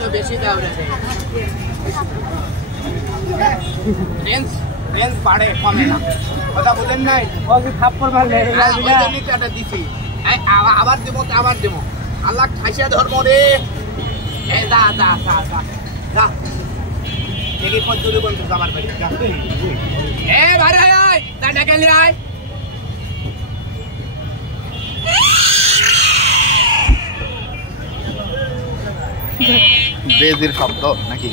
তো বেশি দাও রে রেঞ্জ বাড়ে কমে না কথা বুঝেন নাই থাপ্পড় মারলে দিছি আবার দেবো আল্লাহ খাইসা ধর্ম রে যা দেখি কত বন্ধু আমার বাড়ি ভাই ডেকালি রায় বেজির শব্দ নাকি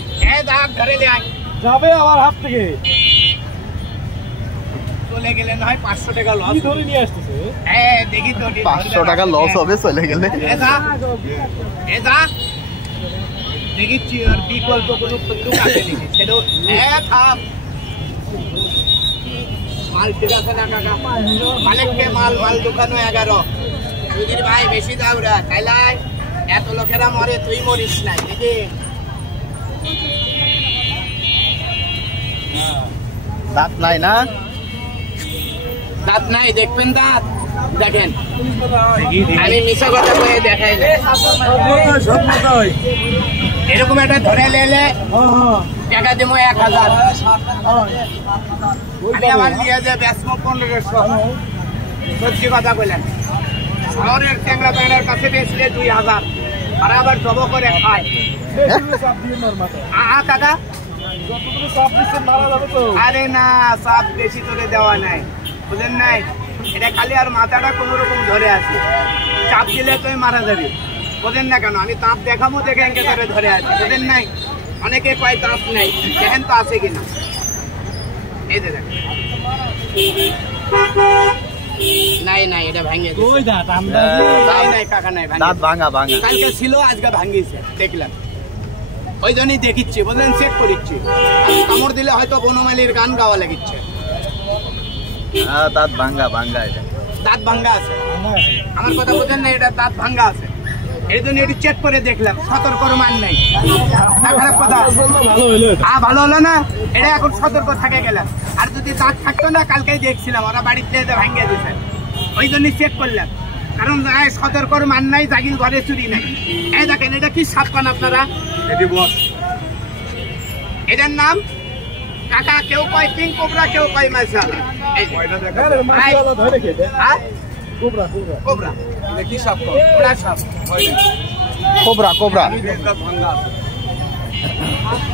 ঘরে যাবে আমার হাত থেকে চলে গেলে না হয় 500 টাকা লস ধরে নিয়ে আসতেছে দেখি তো 500 টাকা লস হবে চলে গেলে দেখিচ্ছি আর বিকল্প কোনো বন্দুক আছে নাকি সেটা মাল ঠিক আছে না কাকা মালিককে মাল দোকানো 11 সুধীর ভাই বেশি দাও রা তাইলে এত লোকেরা মরে তুই মরিস নাই দেখি দাঁত নাই না দাঁত নাই দেখবেন দাঁত দেখেন আমি মিশা কথা বলে দেখাই না এরকম একটা ধরে এলে টাকা দেবো 1000 আমি আমার দিয়ে যে বেসমো 1500 সত্যি কথা বললেন শহরের ট্যাংরা ব্যাংরার কাছে বেচলে 2000 আর আবার জব করে খায় কাকা আরে না সাপ বেশি করে দেওয়া নাই বুঝলেন নাই এটা খালি আর মাথাটা কোন রকম ধরে আছে চাপ দিলে তুই মারা যাবে বুঝেন না কেন আমি তাপ দেখাবো দেখে ধরে ধরে আছে বুঝেন নাই অনেকে কয় তাপ নাই দেখেন তো আছে কিনা এই যে দেখেন নাই এটা ভাঙে নাই কাকা নাই ভাঙা কালকে ছিল আজকে ভাঙিয়েছে দেখলাম ওই জন্যই দেখিচ্ছি বুঝলেন চেক করিচ্ছি কামড় দিলে হয়তো বনমালীর গান গাওয়া লাগিচ্ছে দাঁত ভাঙ্গা এটা দাঁত ভাঙ্গা আছে আমার কথা বুঝেন না এটা দাঁত ভাঙ্গা আছে এই জন্য এটি চেক করে দেখলাম সতর্কর মান নাই খারাপ কথা ভালো হলো না এটা এখন সতর্ক থাকে গেলাম আর যদি দাঁত থাকতো না কালকেই দেখছিলাম ওরা বাড়িতে ভাঙ্গিয়ে দিচ্ছে ওই জন্যই চেক করলাম কারণ সতর্কর মান নাই জাগির ঘরে চুরি নাই এই দেখেন এটা কি সাপ পান আপনারা এটার নাম কাকা কেউ কয় কিং কোবরা কেউ কয় মাছালা কোবরা কি সাপ কোবরা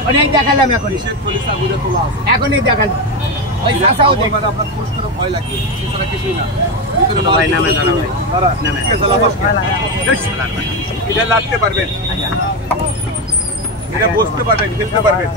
অনেক দেখালাম এখনই দেখালাম ওই ভাষাও দেখবেন আপনার পোস্ট করে ভয় লাগে সেটা কিছুই না ভাই নামে এটা লাগতে পারবেন এটা বসতে পারবেন খেলতে পারবেন